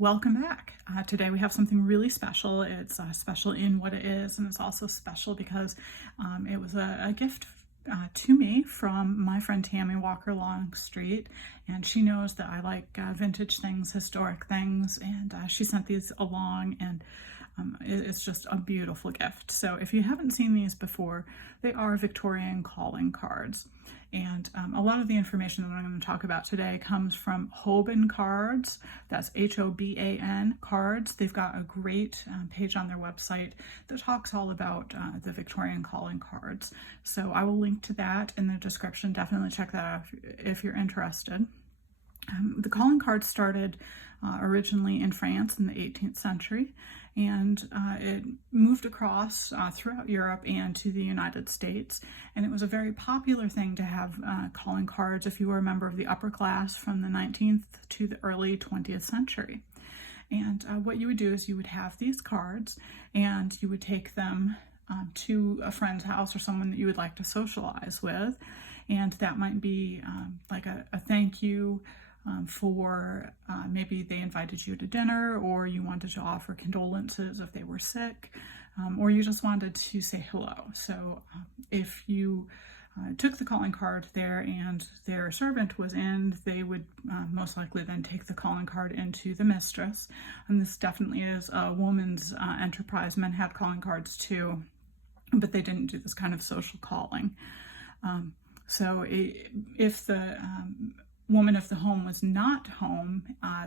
Welcome back. Today we have something really special. It's special in what it is, and it's also special because it was a gift to me from my friend Tammy Longstreet, and she knows that I like vintage things, historic things, and she sent these along, and it's just a beautiful gift. So if you haven't seen these before, they are Victorian calling cards. And a lot of the information that I'm going to talk about today comes from Hoban Cards. That's Hoban Cards. They've got a great page on their website that talks all about the Victorian calling cards. So I will link to that in the description. Definitely check that out if you're interested. The calling cards started originally in France in the 18th century, and it moved across throughout Europe and to the United States. And it was a very popular thing to have calling cards if you were a member of the upper class from the 19th to the early 20th century. And what you would do is you would have these cards and you would take them to a friend's house or someone that you would like to socialize with. And that might be like a thank you for maybe they invited you to dinner, or you wanted to offer condolences if they were sick, or you just wanted to say hello. So if you took the calling card there and their servant was in, they would most likely then take the calling card into the mistress. And this definitely is a woman's enterprise. Men had calling cards too, but they didn't do this kind of social calling. So if the woman of the home was not home,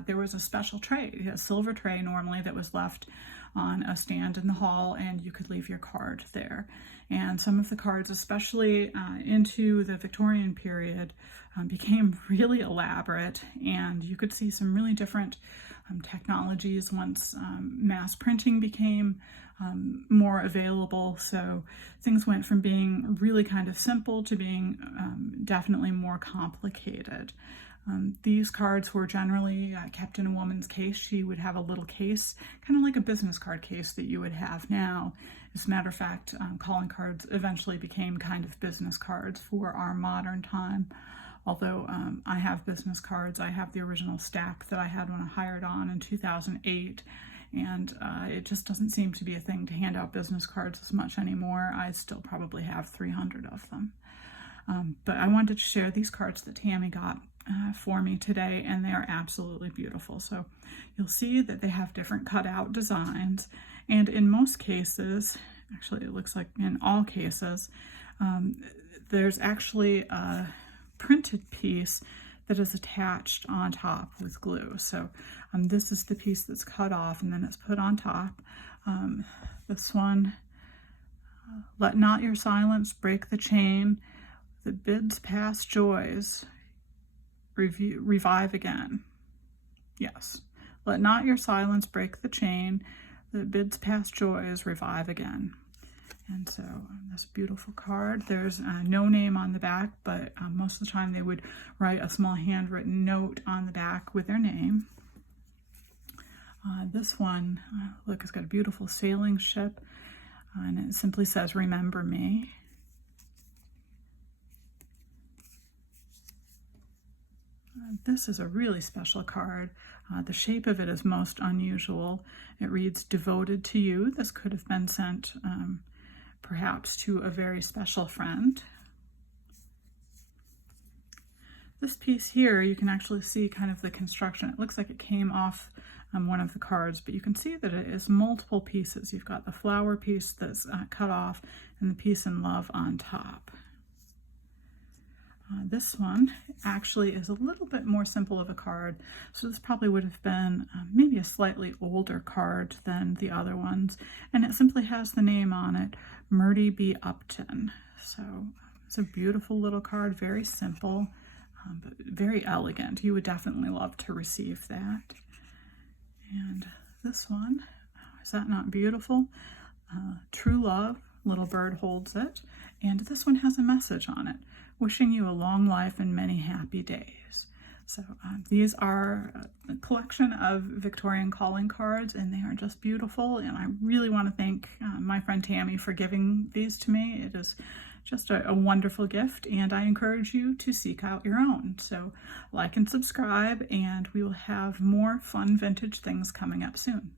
there was a special tray, a silver tray normally, that was left on a stand in the hall, and you could leave your card there. And some of the cards, especially into the Victorian period, became really elaborate, and you could see some really different technologies once mass printing became more available. So things went from being really kind of simple to being definitely more complicated. These cards were generally kept in a woman's case. She would have a little case, kind of like a business card case that you would have now. As a matter of fact, calling cards eventually became kind of business cards for our modern time. Although I have business cards, I have the original stack that I had when I hired on in 2008, and it just doesn't seem to be a thing to hand out business cards as much anymore. I still probably have 300 of them. But I wanted to share these cards that Tammy got for me today, and they are absolutely beautiful. So you'll see that they have different cutout designs, and in most cases, actually it looks like in all cases, there's actually a printed piece that is attached on top with glue. So this is the piece that's cut off and then it's put on top. This one, let not your silence break the chain that bids past joys revive again. Yes, let not your silence break the chain that bids past joys revive again. And so this beautiful card, there's no name on the back, but most of the time they would write a small handwritten note on the back with their name. This one, look, it's got a beautiful sailing ship, and it simply says, "Remember me." This is a really special card. The shape of it is most unusual. It reads, "Devoted to you." This could have been sent perhaps to a very special friend. This piece here, you can actually see kind of the construction. It looks like it came off one of the cards, but you can see that it is multiple pieces. You've got the flower piece that's cut off and the piece in love on top. This one actually is a little bit more simple of a card, so this probably would have been maybe a slightly older card than the other ones, and it simply has the name on it, Murdy B. Upton. So it's a beautiful little card, very simple, but very elegant. You would definitely love to receive that. And this one, is that not beautiful? True love, little bird holds it, and this one has a message on it. Wishing you a long life and many happy days. So these are a collection of Victorian calling cards, and they are just beautiful. And I really want to thank my friend Tammy for giving these to me. It is just a wonderful gift, and I encourage you to seek out your own. So like and subscribe, and we will have more fun vintage things coming up soon.